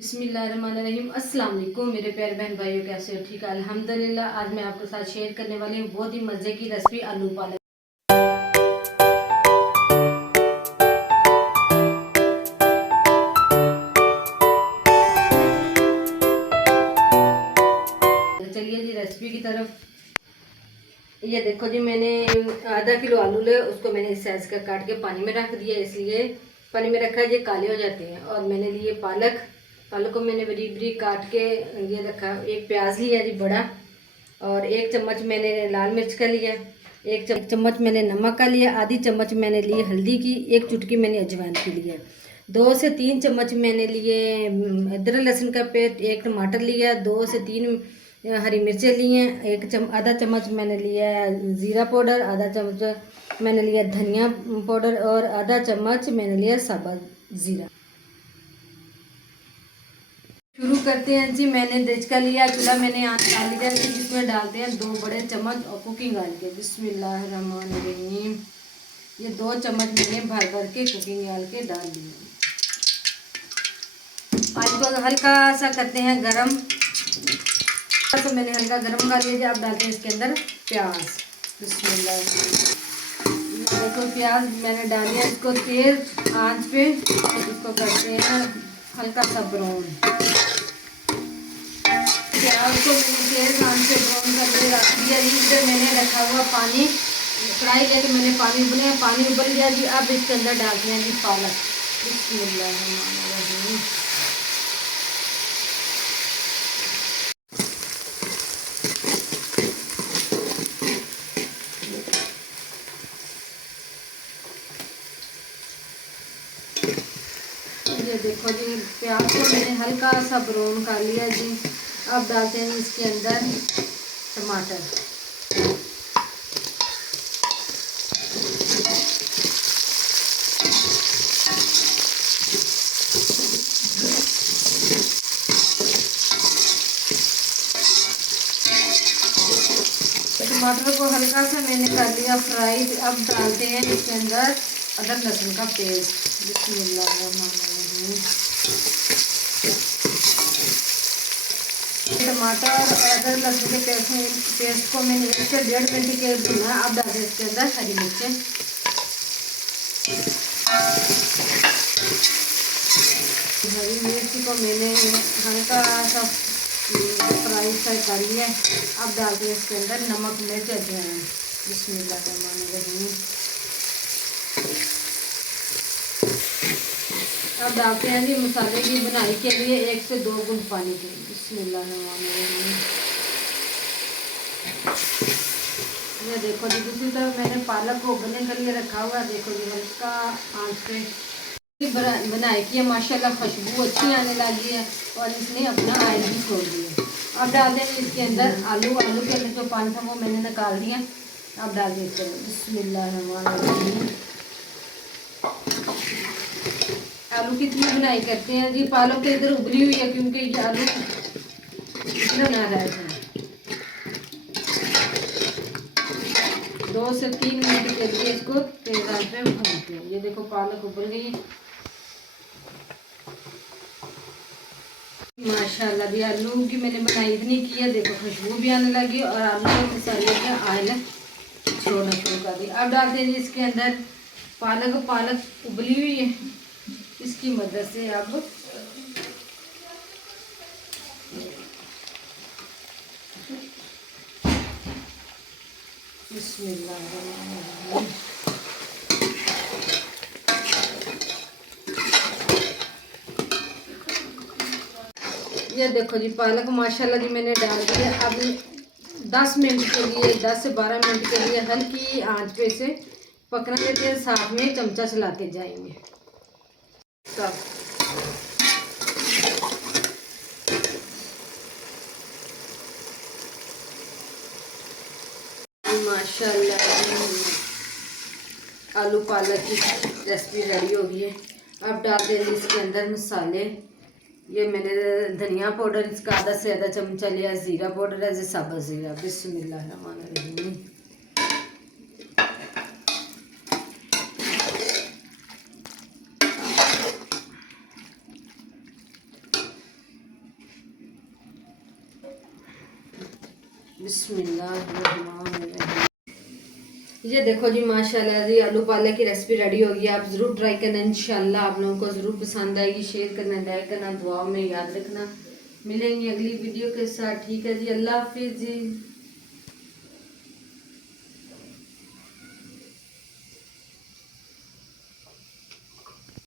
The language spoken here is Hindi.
बिस्मिल्लाहिर्रहमानिर्रहीम। अस्सलाम वालेकुम मेरे प्यारे बहन भाइयों, कैसे हो? ठीक है अल्हम्दुलिल्लाह। आज मैं आपके साथ शेयर करने वाली हूँ बहुत ही मज़े की रेसिपी आलू पालक। चलिए जी रेसिपी की तरफ। ये देखो जी, मैंने आधा किलो आलू ले, उसको मैंने इस साइज़ का काट के पानी में रख दिया। इसलिए पानी में रखा है, ये काले हो जाते हैं। और मैंने लिए पालक। पालक को मैंने बरीक बरीक काट के ये रखा। एक प्याज लिया जी बड़ा, और एक चम्मच मैंने लाल मिर्च का लिया, एक चम्मच मैंने नमक का लिया, आधी चम्मच मैंने ली हल्दी की, एक चुटकी मैंने अजवाइन की लिया, 2 से 3 चम्मच मैंने लिए अदरक लहसुन का पेस्ट, एक टमाटर लिया, 2 से 3 हरी मिर्चें ली हैं, आधा चम्मच मैंने लिया ज़ीरा पाउडर, आधा चम्मच मैंने लिया धनिया पाउडर, और आधा चम्मच मैंने लिया साबुत ज़ीरा। शुरू करते हैं जी। मैंने देचका लिया, चूल्हा मैंने आँच डाल दिया जी, जिसमें डालते हैं 2 बड़े चम्मच और कुकिंग ऑयल के। बिस्मिल्लाहिर्रहमानिर्रहीम। ये 2 चम्मच मैंने भर भर के कुकिंग ऑयल के डाल दिए। ऑयल को हल्का सा करते हैं गरम। तो मैंने हल्का गरम कर लिया। अब डालते हैं इसके अंदर प्याज। बिस्मिल्लाह। देखो प्याज मैंने डाल दिया, इसको तेज आंच पे इसको करते हैं हल्का सा ब्राउन। प्याज को मैंने तेज आंच पे ब्राउन करके रख दिया। इधर मैंने रखा हुआ पानी, कढ़ाई लेके मैंने पानी उबले, पानी उबल गया जी। अब इसके अंदर डालते हैं जी पालक। बिस्मिल्लाहिर्रहमानिर्रहीम। ये देखो जी, प्याज को मैंने हल्का सा ब्राउन कर लिया जी। अब डालते हैं इसके अंदर टमाटर। टमाटर को हल्का सा मैंने कर लिया फ्राई। अब डालते हैं इसके अंदर अदरक लहसुन का पेस्ट। बिस्मिल्लाहिर्रहमानिर्रहीम। टमाटर और अदरक लहसुन के पेस्ट को मैंने 1 से 1.5 मिनट के भुना। अब डालते हैं इसके अंदर हरी मिर्चें। हरी मिर्च को मैंने हल्का सा फ्राई कर लिया। अब डालते हैं इसके अंदर नमक मिर्च अजवाइन। बिस्मिल्लाहिर्रहमानिर्रहीम। अब डालते हैं जी मसाले की बनाई के लिए 1 से 2 बूंद पानी के। बिस्मिल्लाहिर्रहमानिर्रहीम। ये देखो जी, दूसरी तरफ मैंने पालक को उबलने के लिए रखा हुआ। देखो जी, हल्का आंच पे बनाई की है, माशाल्लाह खुशबू अच्छी आने लगी है और इसने अपना ऑयल भी छोड़ दिया। अब डाल देंगे इसके अंदर आलू के अंदर जो पानी था वो मैंने निकाल दिया। अब डाल दें इसके अंदर। बिस्मिल्लाहिर्रहमानिर्रहीम। आलू कितनी बनाई करते हैं जी, पालक तो इधर उबली हुई है क्योंकि ये आलू बना रहा है। 2 से 3 मिनट के लिए इसको तेज आंच पे भूनते हैं। ये देखो पालक उबल गई माशाल्लाह। भी आलू की मैंने बनाई इतनी की है, देखो खुशबू भी आने लगी और आलू के मसाले का ऑयल छोड़ना शुरू कर दिया। अब डालते हैं इसके अंदर पालक उबली हुई है, इसकी मदद से अब बिस्मिल्लाह। ये देखो जी, पालक माशाल्लाह जी मैंने डाल दिया। अब 10 मिनट के लिए, 10 से 12 मिनट के लिए हल्की आंच पे से पकने देते हैं। साथ में चमचा चलाते जाएंगे सब। माशाल्लाह आलू पालक की रेसिपी रेडी हो गई है। अब डाल देंगे इसके अंदर मसाले। ये मैंने धनिया पाउडर इसका आधा से आधा चमचा लिया, ज़ीरा पाउडर है साबुत ज़ीरा। बिस्मिल्लाहिर्रहमानिर्रहीम। बिस्मिल्लाहिर्रहमानिर्रहीम। ये देखो जी माशाल्लाह जी आलू पालक की रेसिपी रेडी हो गई। आप ज़रूर ट्राई करना, इंशाल्लाह आप लोगों को ज़रूर पसंद आएगी। शेयर करना, लाइक करना, दुआ में याद रखना। मिलेंगे अगली वीडियो के साथ। ठीक है जी, अल्लाह हाफिज़ जी।